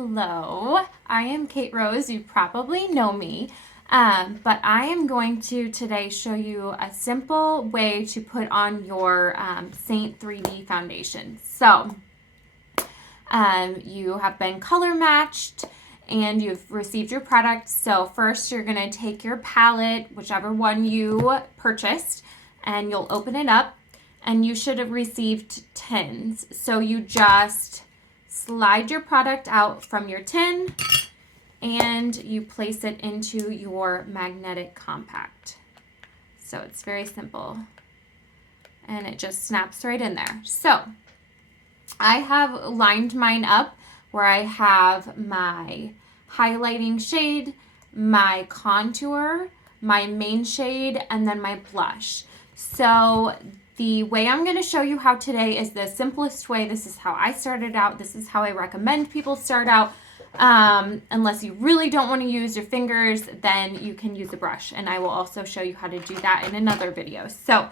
Hello, I am Kate Rose. You probably know me, but I am going to today show you a simple way to put on your Seint 3D foundation. So you have been color matched and you've received your product. So first you're going to take your palette, whichever one you purchased, and you'll open it up and you should have received tins. So you just slide your product out from your tin and you place it into your magnetic compact. So it's very simple and it just snaps right in there. So I have lined mine up where I have my highlighting shade, my contour, my main shade, and then my blush. So the way I'm going to show you how today is the simplest way. This is how I started out. This is how I recommend people start out. Unless you really don't want to use your fingers, then you can use a brush. And I will also show you how to do that in another video. So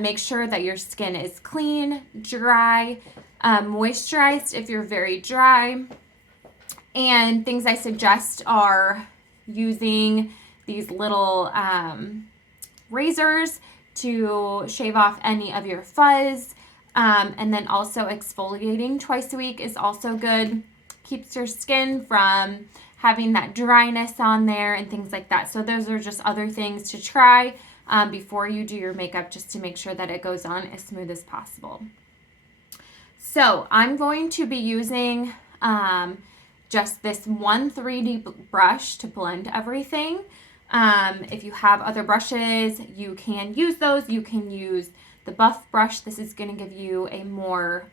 make sure that your skin is clean, dry, moisturized if you're very dry. And things I suggest are using these little razors to shave off any of your fuzz. And then also exfoliating twice a week is also good. Keeps your skin from having that dryness on there and things like that. So those are just other things to try before you do your makeup, just to make sure that it goes on as smooth as possible. So I'm going to be using just this one 3D brush to blend everything. If you have other brushes, you can use those. You can use the buff brush. This is going to give you a more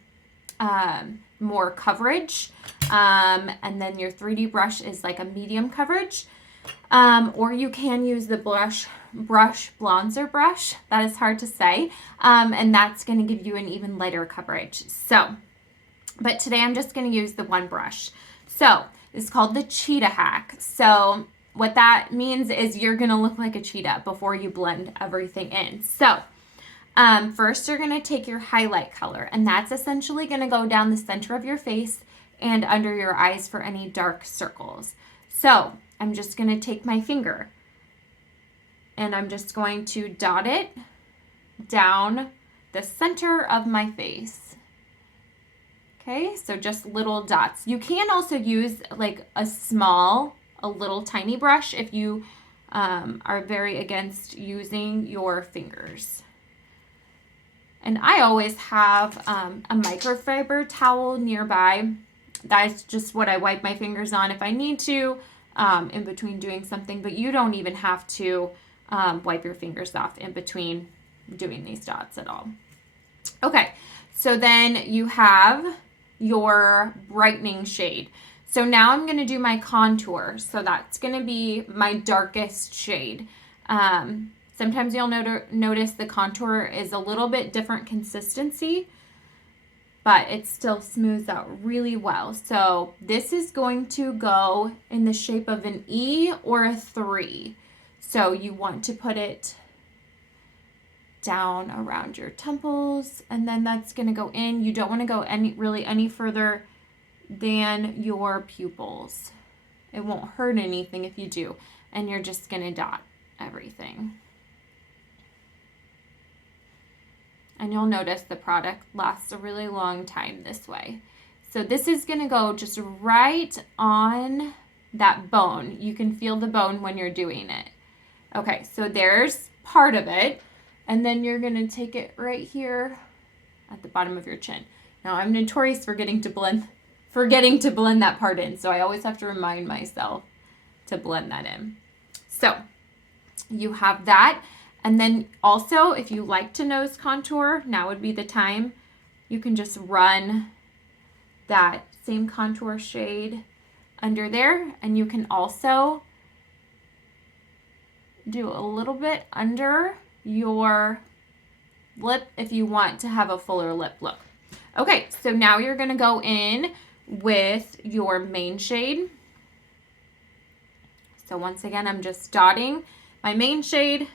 coverage. And then your 3D brush is like a medium coverage. Or you can use the bronzer brush. That is hard to say. And that's going to give you an even lighter coverage. So, but today I'm just going to use the one brush. So it's called the Cheetah HAC. So what that means is you're going to look like a cheetah before you blend everything in. So first you're going to take your highlight color, and that's essentially going to go down the center of your face and under your eyes for any dark circles. So I'm just going to take my finger and I'm just going to dot it down the center of my face. Okay, so just little dots. You can also use like a little tiny brush if you are very against using your fingers. And I always have a microfiber towel nearby. That's just what I wipe my fingers on if I need to in between doing something. But you don't even have to wipe your fingers off in between doing these dots at all. Okay, so then you have your brightening shade. So now I'm going to do my contour. So that's going to be my darkest shade. Sometimes you'll notice the contour is a little bit different consistency, but it still smooths out really well. So this is going to go in the shape of an E or a 3. So you want to put it down around your temples, and then that's going to go in. You don't want to go any further than your pupils. It won't hurt anything if you do, and you're just going to dot everything. And you'll notice the product lasts a really long time this way. So this is going to go just right on that bone. You can feel the bone when you're doing it. Okay, so there's part of it. And then you're going to take it right here at the bottom of your chin. Now, I'm notorious for forgetting to blend that part in. So I always have to remind myself to blend that in. So you have that. And then also, if you like to nose contour, now would be the time. You can just run that same contour shade under there. And you can also do a little bit under your lip if you want to have a fuller lip look. Okay, so now you're going to go in with your main shade. So once again, I'm just dotting my main shade.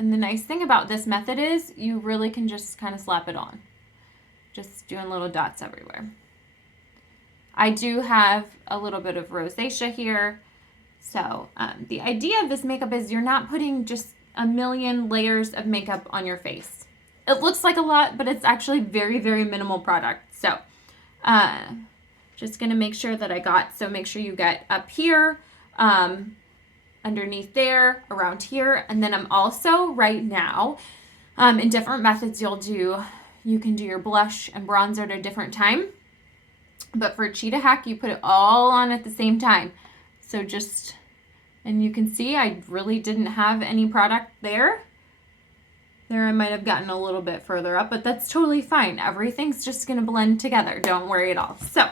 And the nice thing about this method is you really can just kind of slap it on. just doing little dots everywhere. I do have a little bit of rosacea here. So the idea of this makeup is you're not putting just a million layers of makeup on your face. It looks like a lot, but it's actually very, very minimal product. So just going to make sure that I got, so make sure you get up here, underneath there, around here. And then I'm also right now, in different methods you can do your blush and bronzer at a different time. But for Cheetah HAC, you put it all on at the same time. So just, and you can see I really didn't have any product there. There I might have gotten a little bit further up, but that's totally fine. Everything's just going to blend together. Don't worry at all. So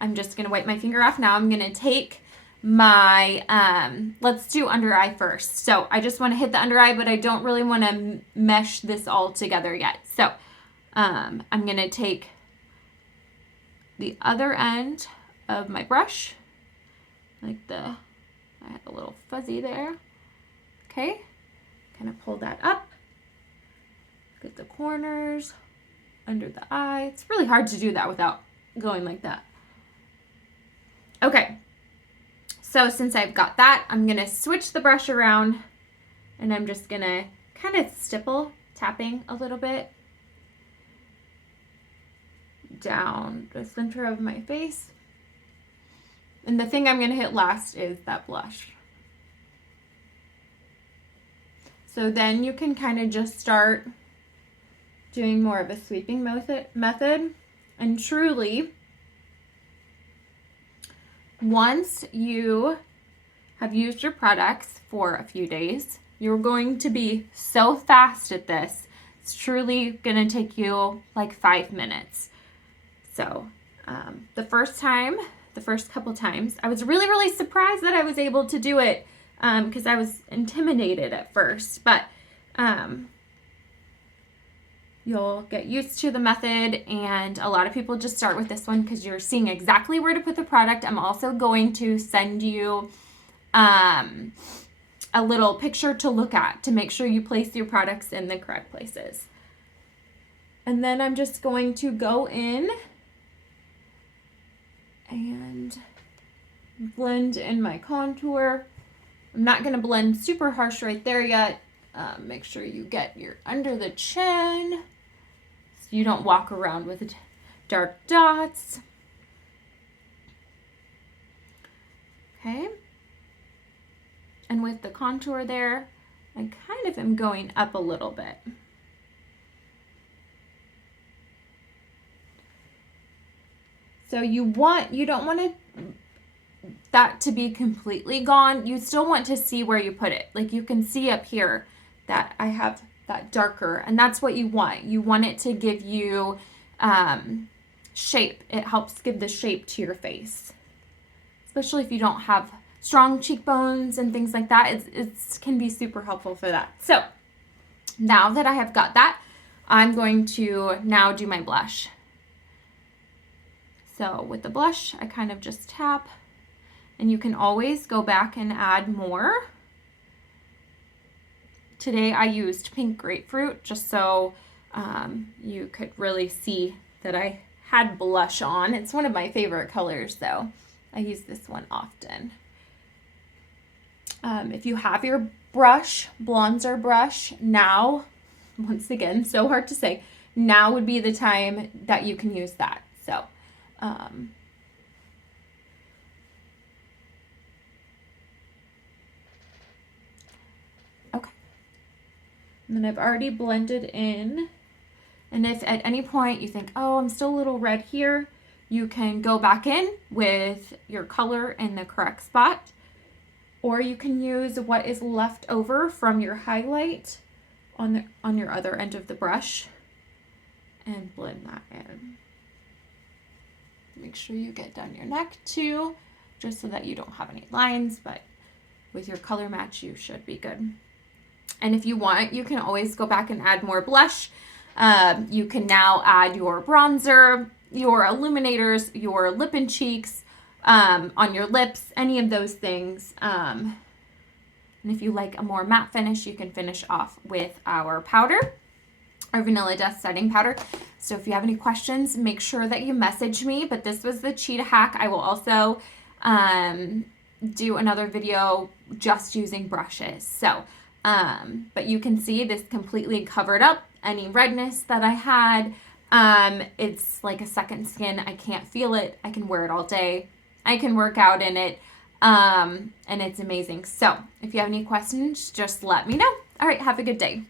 I'm just going to wipe my finger off. Now I'm going to take my, let's do under eye first. So I just want to hit the under eye, but I don't really want to mesh this all together yet. So I'm going to take the other end of my brush, like I had a little fuzzy there. Okay, kind of pull that up. Get the corners under the eye. It's really hard to do that without going like that. Okay, so since I've got that, I'm gonna switch the brush around and I'm just gonna kind of stipple, tapping a little bit down the center of my face. And the thing I'm going to hit last is that blush. So then you can kind of just start doing more of a sweeping method. And truly, once you have used your products for a few days, you're going to be so fast at this. It's truly going to take you like 5 minutes. So the first couple times, I was really, really surprised that I was able to do it because I was intimidated at first. But you'll get used to the method, and a lot of people just start with this one because you're seeing exactly where to put the product. I'm also going to send you a little picture to look at to make sure you place your products in the correct places. And then I'm just going to go in and blend in my contour. I'm not going to blend super harsh right there yet. Make sure you get your under the chin so you don't walk around with dark dots. Okay. And with the contour there, I kind of am going up a little bit. So you don't want that to be completely gone. You still want to see where you put it. Like you can see up here that I have that darker, and that's what you want. You want it to give you shape. It helps give the shape to your face, especially if you don't have strong cheekbones and things like that. It can be super helpful for that. So now that I have got that, I'm going to now do my blush. So with the blush, I kind of just tap, and you can always go back and add more. Today I used pink grapefruit just so you could really see that I had blush on. It's one of my favorite colors though. I use this one often. If you have your brush, bronzer brush, now, once again, so hard to say, now would be the time that you can use that. So okay. And then I've already blended in. And if at any point you think, oh, I'm still a little red here, you can go back in with your color in the correct spot. Or you can use what is left over from your highlight on your other end of the brush and blend that in. Make sure you get down your neck too, just so that you don't have any lines, but with your color match, you should be good. And if you want, you can always go back and add more blush. You can now add your bronzer, your illuminators, your lip and cheeks, on your lips, any of those things. And if you like a more matte finish, you can finish off with our powder, our Vanilla Dust setting powder. So if you have any questions, make sure that you message me. But this was the Cheetah hack. I will also do another video just using brushes. So, but you can see this completely covered up any redness that I had. It's like a second skin. I can't feel it. I can wear it all day. I can work out in it. And it's amazing. So if you have any questions, just let me know. All right, have a good day.